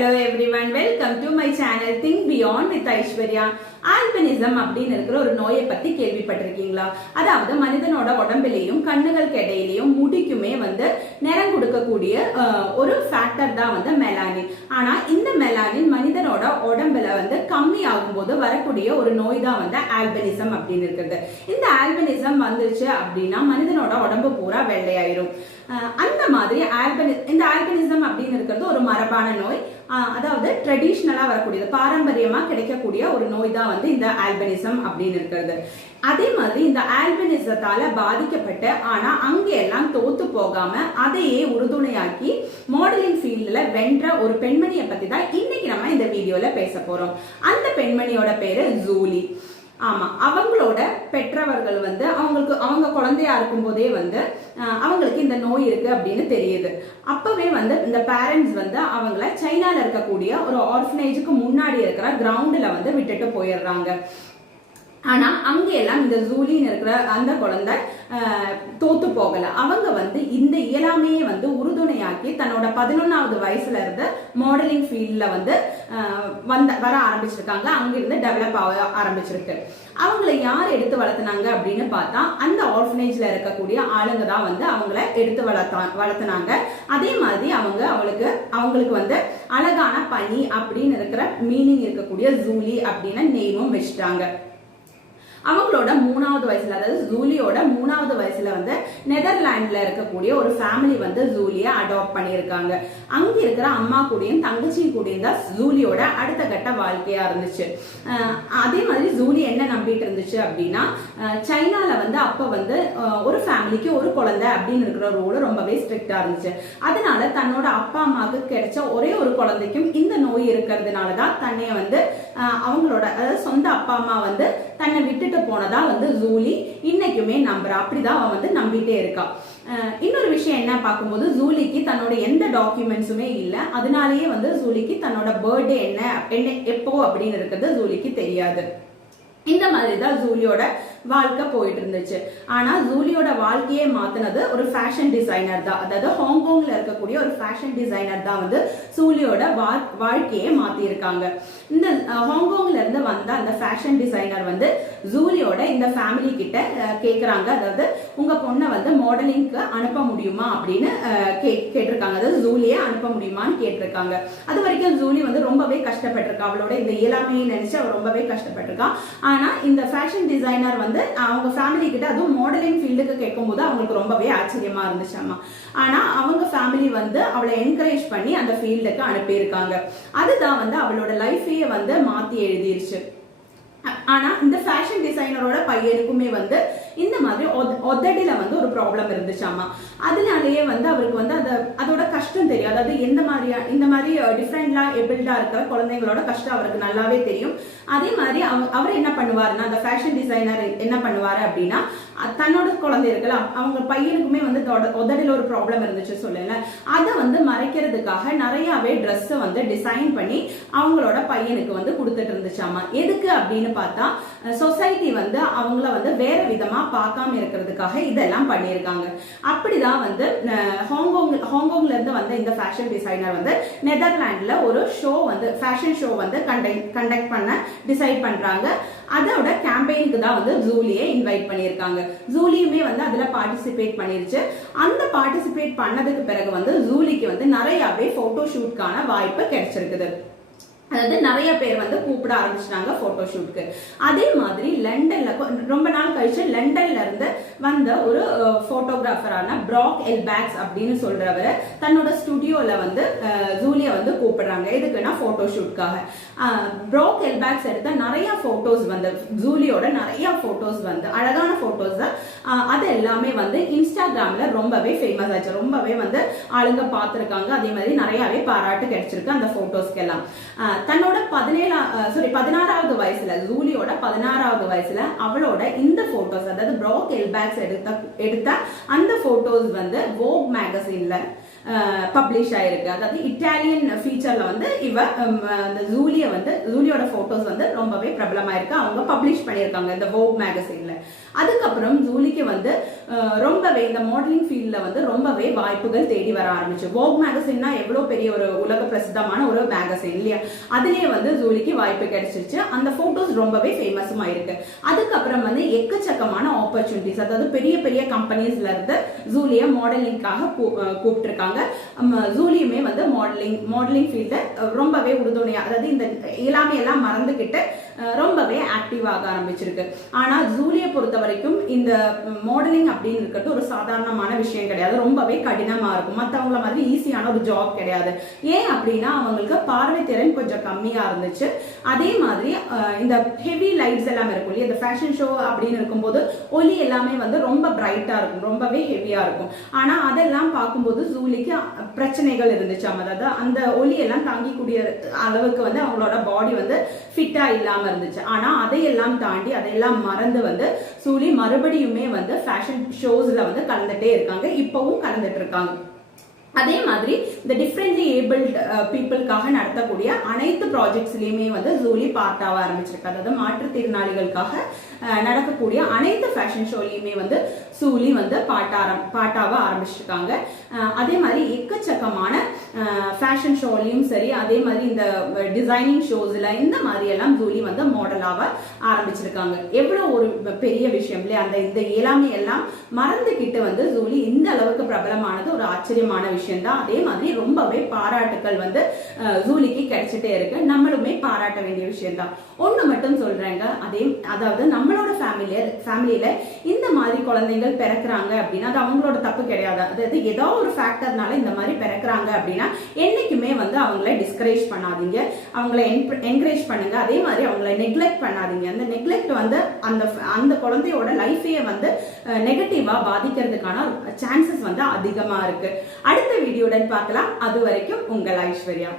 Hello everyone, welcome to my channel Think Beyond with Aishwarya. Albinism அப்படின்னு இருக்கிற ஒரு நோயை பத்தி கேள்விப்பட்டிருக்கீங்களா? அதாவது மனிதனோட உடம்புலையும் கண்ணுகளுக்கு இடையிலையும் முடிக்குமே நிறம் கொடுக்கக்கூடிய ஒரு ஃபேக்டர் தான் மெலானின். ஆனா இந்த மெலானின் மனிதனோட உடம்புல கம்மி ஆகும் போது வரக்கூடிய ஒரு நோய் தான் ஆல்பினிசம் அப்படின்னு இருக்கிறது. இந்த ஆல்பினிசம் வந்துருச்சு அப்படின்னா மனிதனோட உடம்பு பூரா வெள்ளையாயிரும். அந்த மாதிரி இந்த ஆல்பினிசம் அப்படின்னு இருக்கிறது ஒரு மரபான நோய். அதாவது ட்ரெடிஷ்னலா வரக்கூடியது, பாரம்பரியமா கிடைக்கக்கூடிய ஒரு நோய் தான் இந்த ஆல்பினிசம் அப்படின்னு இருக்கிறது. அதே மாதிரி இந்த ஆல்பினிசத்தால பாதிக்கப்பட்ட ஆனா அங்க எல்லாம் தோத்து போகாம அதையே உறுதுணையாக்கி மாடலிங் ஃபீல்ட்ல வென்ற ஒரு பெண்மணியை பத்தி தான் இன்னைக்கு நம்ம இந்த வீடியோல பேச போறோம். அந்த பெண்மணியோட பேரு ஜூலி. ஆமா, அவங்களோட பெற்றவர்கள் அவங்க குழந்தையா இருக்கும் போதே அவங்களுக்கு இந்த நோய் இருக்கு அப்படின்னு தெரியுது. அப்பவே இந்த பேரண்ட்ஸ் அவங்கள சைனால இருக்கக்கூடிய ஒரு ஆர்ஃபனேஜுக்கு முன்னாடி இருக்கிற கிரவுண்ட்ல விட்டுட்டு போயிடுறாங்க. ஆனா அங்க எல்லாம் இந்த ஜூலின்னு இருக்கிற அந்த குழந்தை தோத்து போகல. அவங்க இந்த இயலாமையே உறுதுணையாக்கி தன்னோட 11வது வயசுல இருந்து மாடலிங் ஃபீல்ட்ல வர ஆரம்பிச்சிருக்காங்க. அங்கிருந்து டெவலப் ஆக ஆரம்பிச்சிருக்கு. அவங்களை யார் எடுத்து வளர்த்தினாங்க அப்படின்னு பார்த்தா அந்த ஆர்ஃபனேஜ்ல இருக்கக்கூடிய ஆளுங்க தான் அவங்கள எடுத்து வளர்த்தினாங்க. அதே மாதிரி அவங்களுக்கு அழகான பனி அப்படின்னு இருக்கிற மீனிங் இருக்கக்கூடிய ஜூலி அப்படின்னு நேமும் வச்சுட்டாங்க. அவங்களோட 3வது வயசுல, அதாவது ஜூலியோட 3வது வயசுல நெதர்லாண்ட்ல இருக்கக்கூடிய ஒரு ஃபேமிலி ஜூலிய அடாப்ட் பண்ணியிருக்காங்க. அங்க இருக்கிற அம்மா கூடயும் தங்கச்சி கூடயும் தான் ஜூலியோட அடுத்த கட்ட வாழ்க்கையா இருந்துச்சு. அதே மாதிரி ஜூலி என்ன நம்பிட்டு இருந்துச்சு அப்படின்னா, சைனால அப்ப ஒரு ஃபேமிலிக்கு ஒரு குழந்தை அப்படின்னு இருக்கிற ரூல் ரொம்பவே ஸ்ட்ரிக்டா இருந்துச்சு. அதனால தன்னோட அப்பா அம்மாவுக்கு கிடைச்ச ஒரே ஒரு குழந்தைக்கும் இந்த நோய் இருக்கிறதுனாலதான் தன்னைய அவங்களோட அதாவது சொந்த அப்பா அம்மா தன்னை விட்டுட்டு போனதா ஜூலி இன்னைக்குமே நம்புறா. அப்படிதான் அவன் நம்பிட்டே இருக்கா. இன்னொரு விஷயம் என்ன பார்க்கும்போது, ஜூலிக்கு தன்னோட எந்த டாக்குமெண்ட்ஸுமே இல்ல. அதனாலேயே ஜூலிக்கு தன்னோட பர்த்டே என்ன எப்போ அப்படின்னு இருக்கிறது ஜூலிக்கு தெரியாது. இந்த மாதிரி தான் ஜூலியோட வாழ்க்கை போயிட்டு இருந்துச்சு. ஆனா ஜூலியோட வாழ்க்கையே மாத்தினது ஒரு ஃபேஷன் டிசைனர் தான். அதாவது ஹாங்காங்ல இருக்கக்கூடிய ஒரு ஃபேஷன் டிசைனர் தான் ஜூலியோட வாழ்க்கையே மாத்தி இருக்காங்க. இந்த ஹாங்காங்ல இருந்து வந்த அந்த ஃபேஷன் டிசைனர் ஜூலியோட இந்த ஃபேமிலி கிட்ட கேக்குறாங்க, அதாவது உங்க பொண்ணை மாடலிங்க்கு அனுப்ப முடியுமா அப்படின்னு கேட்டிருக்காங்க. அதாவது ஜூலியை அனுப்ப முடியுமான்னு கேட்டிருக்காங்க. அது வரைக்கும் ஜூலி ரொம்பவே கஷ்டப்பட்டிருக்கா. அவளோட இந்த இயலாமையை நினைச்சு அவ ரொம்பவே கஷ்டப்பட்டிருக்கா. ஆனா இந்த ஃபேஷன் டிசைனர் அவங்க ஃபேமிலி கிட்ட, அதுவும் மாடலிங் ஃபீல்டுக்கு கேட்கும் போது அவங்களுக்கு ரொம்பவே ஆச்சரியமா இருந்துச்சாமா. ஆனா அவங்க ஃபேமிலி அவளை என்கரேஜ் பண்ணி அந்த ஃபீல்டுக்கு அனுப்பியிருக்காங்க. அதுதான் அவளோட லைஃபையே மாத்தி எழுதிருச்சு. ஆனா இந்த ஃபேஷன் டிசைனரோட பையனுக்குமே இந்த மாதிரி ஒத்தடியில ஒரு ப்ராப்ளம் இருந்துச்சாமா. அதனாலேயே அவருக்கு அதோட கஷ்டம் தெரியும். அதாவது இந்த மாதிரி டிஃப்ரெண்ட்லா எபிள்டா இருக்கிற குழந்தைங்களோட கஷ்டம் அவருக்கு நல்லாவே தெரியும். அதே மாதிரி அவர் என்ன பண்ணுவாருன்னா, அந்த ஃபேஷன் டிசைனர் என்ன பண்ணுவாரு அப்படின்னா, தன்னோட குழந்தை இருக்கலாம், அவங்க பையனுக்குமே உதடில ஒரு ப்ராப்ளம் இருந்துச்சு சொல்லல, அதை மறைக்கிறதுக்காக நிறையவே ட்ரெஸ் டிசைன் பண்ணி அவங்களோட பையனுக்கு கொடுத்துட்டு இருந்துச்சாமா. எதுக்கு அப்படின்னு பார்த்தா, சொசைட்டி அவங்கள வேற விதமா பார்க்காம இருக்கிறதுக்காக இதெல்லாம் பண்ணியிருக்காங்க. அப்படிதான் ஹாங்காங்ல இருந்து இந்த ஃபேஷன் டிசைனர் நெதர்லாண்ட்ல ஒரு ஷோ ஃபேஷன் ஷோ கண்டக்ட் பண்ண டிசைட் பண்றாங்க. அதோட கேம்பெயினுக்கு தான் ஜூலியை இன்வைட் பண்ணியிருக்காங்க. ஜூலியுமே அதுல பார்ட்டிசிபேட் பண்ணிருச்சு. அந்த பார்ட்டிசிபேட் பண்ணதுக்கு பிறகு ஜூலிக்கு நிறையவே போட்டோ ஷூட்கான வாய்ப்பு கிடைச்சிருக்குது. அதாவது நிறைய பேர் கூப்பிட ஆரம்பிச்சிட்டாங்க போட்டோ ஷூட்க்கு. அதே மாதிரி லண்டன்ல ரொம்ப நாள் கழிச்சு லண்டன்ல இருந்து வந்த ஒரு போட்டோகிராஃபரான ப்ராக் எல்பேக்ஸ் அப்படின்னு சொல்றவர் தன்னோட ஸ்டுடியோல ஜூலிய கூப்பிடுறாங்க. எதுக்குன்னா போட்டோ ஷூட்காக. ப்ராக் எல்பேக்ஸ் எடுத்த நிறைய போட்டோஸ் ஜூலியோட நிறைய போட்டோஸ் அழகான போட்டோஸ் அது எல்லாமே இன்ஸ்டாகிராம்ல ரொம்பவே ஃபேமஸ் ஆச்சு. ரொம்பவே ஆளுங்க பார்த்திருக்காங்க. அதே மாதிரி நிறையவே பாராட்டு கிடைச்சிருக்கு அந்த போட்டோஸ்க்கு எல்லாம். தன்னோட 16வது வயசுல, ஜூலியோட 16வது வயசுல அவளோட இந்த போட்டோஸ், அதாவது ப்ராக் எல்பேக்ஸ் எடுத்த அந்த போட்டோஸ் வோக் மேகசின்ல பப்ளிஷ் ஆயிருக்கு. அதாவது இட்டாலியன் ஃபீச்சர்ல இவ அந்த ஜூலியோட போட்டோஸ் ரொம்பவே பிரபலமாயிருக்கு. அவங்க பப்ளிஷ் பண்ணியிருக்காங்க இந்த வோக் மேகசின்ல. அதுக்கப்புறம் ஜூலிக்கு ரொம்பவே இந்த மாடலிங் ஃபீல்ட்ல வந்து ரொம்பவே வாய்ப்புகள் தேடி வர ஆரம்பிச்சு. வோக் மேகசின்னா எவ்வளவு பெரிய ஒரு உலக பிரசித்தமான ஒரு மேகசின் இல்லையா, அதுலயே வந்து ஜூலிக்கு வாய்ப்பு கிடைச்சிருச்சு. அந்த போட்டோஸ் ரொம்பவே ஃபேமஸும் ஆயிருக்கு. அதுக்கப்புறம் வந்து எக்கச்சக்கமான ஆப்பர்ச்சுனிட்டிஸ், அதாவது பெரிய பெரிய கம்பெனிஸ்ல இருந்து ஜூலிய மாடலிங்காக கூப்பிட்டுருக்காங்க. ஜூலியுமே வந்து மாடலிங் ஃபீல்ட ரொம்பவே உறுதுணையா, அதாவது இந்த எல்லாமே எல்லாம் மறந்துகிட்டு ரொம்பவே ஆக்டிவ் ஆக ஆரம்பிச்சிருக்கு. ஆனா ஜூலியை பொறுத்த வரைக்கும் இந்த மாடலிங் அப்படின்னு இருக்கிறது ஒரு சாதாரணமான விஷயம் கிடையாது, ரொம்பவே கடினமா இருக்கும். மற்றவங்கள மாதிரி ஈஸியான ஒரு ஜாப் கிடையாது. ஏன் அப்படின்னா அவங்களுக்கு பார்வை திறன் கொஞ்சம் கம்மியா இருந்துச்சு. அதே மாதிரி இந்த ஹெவி லைட்ஸ் எல்லாம் இருக்கும் இல்லையா, இந்த ஃபேஷன் ஷோ அப்படின்னு இருக்கும்போது ஒலி எல்லாமே வந்து ரொம்ப பிரைட்டா இருக்கும், ரொம்பவே ஹெவியா இருக்கும். ஆனா அதெல்லாம் பார்க்கும்போது ஜூலிக்கு பிரச்சனைகள் இருந்துச்சு. அதாவது அந்த ஒலி எல்லாம் தாங்கிக்கூடிய அளவுக்கு வந்து அவங்களோட பாடி வந்து ஃபிட்டா இல்லாம இருந்துச்சு. ஆனா அதையெல்லாம் தாண்டி அதையெல்லாம் மறந்து வந்து ஜூலி மறுபடியுமே வந்து ஃபேஷன் ஷோஸ்ல வந்து கலந்துட்டே இருக்காங்க, இப்பவும் கலந்துட்டு இருக்காங்க. அதே மாதிரி இந்த டிஃப்ரெண்ட்லி ஏபிள்ட் பீப்புளுக்காக நடத்தக்கூடிய அனைத்து ப்ராஜெக்ட்ஸ்லயுமே வந்து ஜூலி பார்ட்டாக ஆரம்பிச்சிருக்கு. அதாவது மாற்றுத்திறனாளிகளுக்காக நடக்கக்கூடிய அனைத்து ஃபேஷன் ஷோலையுமே வந்து ஜூலி வந்து பாட்டாக ஆரம்பிச்சிருக்காங்க. அதே மாதிரி எக்கச்சக்கமான ஃபேஷன் ஷோலையும் சரி, அதே மாதிரி இந்த டிசைனிங் ஷோஸ்ல இந்த மாதிரி எல்லாம் ஜூலி வந்து மாடலாக ஆரம்பிச்சிருக்காங்க. எவ்வளவு ஒரு பெரிய விஷயம் இல்லையா, அந்த இந்த எல்லாமே எல்லாம் மறந்துகிட்டு வந்து ஜூலி இந்த அளவுக்கு பிரபலமானது ஒரு ஆச்சரியமான விஷயம் தான். அதே மாதிரி ரொம்பவே பாராட்டுக்கள் வந்து ஜூலிக்கு கிடைச்சிட்டே இருக்கு, நம்மளுமே பாராட்ட வேண்டிய விஷயம் தான். ஒண்ணு மட்டும் சொல்றேங்க, அதாவது நம்மளோட ஃபேமிலியில இந்த மாதிரி குழந்தைகள் பிறக்கிறாங்க அப்படின்னா அது அவங்களோட தப்பு கிடையாது. அதாவது ஏதோ ஒரு ஃபேக்டர்னால இந்த மாதிரி பிறக்கிறாங்க அப்படின்னா என்னைக்குமே வந்து அவங்கள டிஸ்கரேஜ் பண்ணாதீங்க, அவங்கள என்கரேஜ் பண்ணுங்க. அதே மாதிரி அவங்கள நெக்லெக்ட் பண்ணாதீங்க. அந்த நெக்லெக்ட் வந்து அந்த குழந்தையோட லைஃபையே வந்து நெகட்டிவா பாதிக்கிறதுக்கான சான்சஸ் வந்து அதிகமா இருக்கு. அடுத்த வீடியோடன் பார்க்கலாம். அது வரைக்கும் உங்கள் ஐஸ்வர்யா.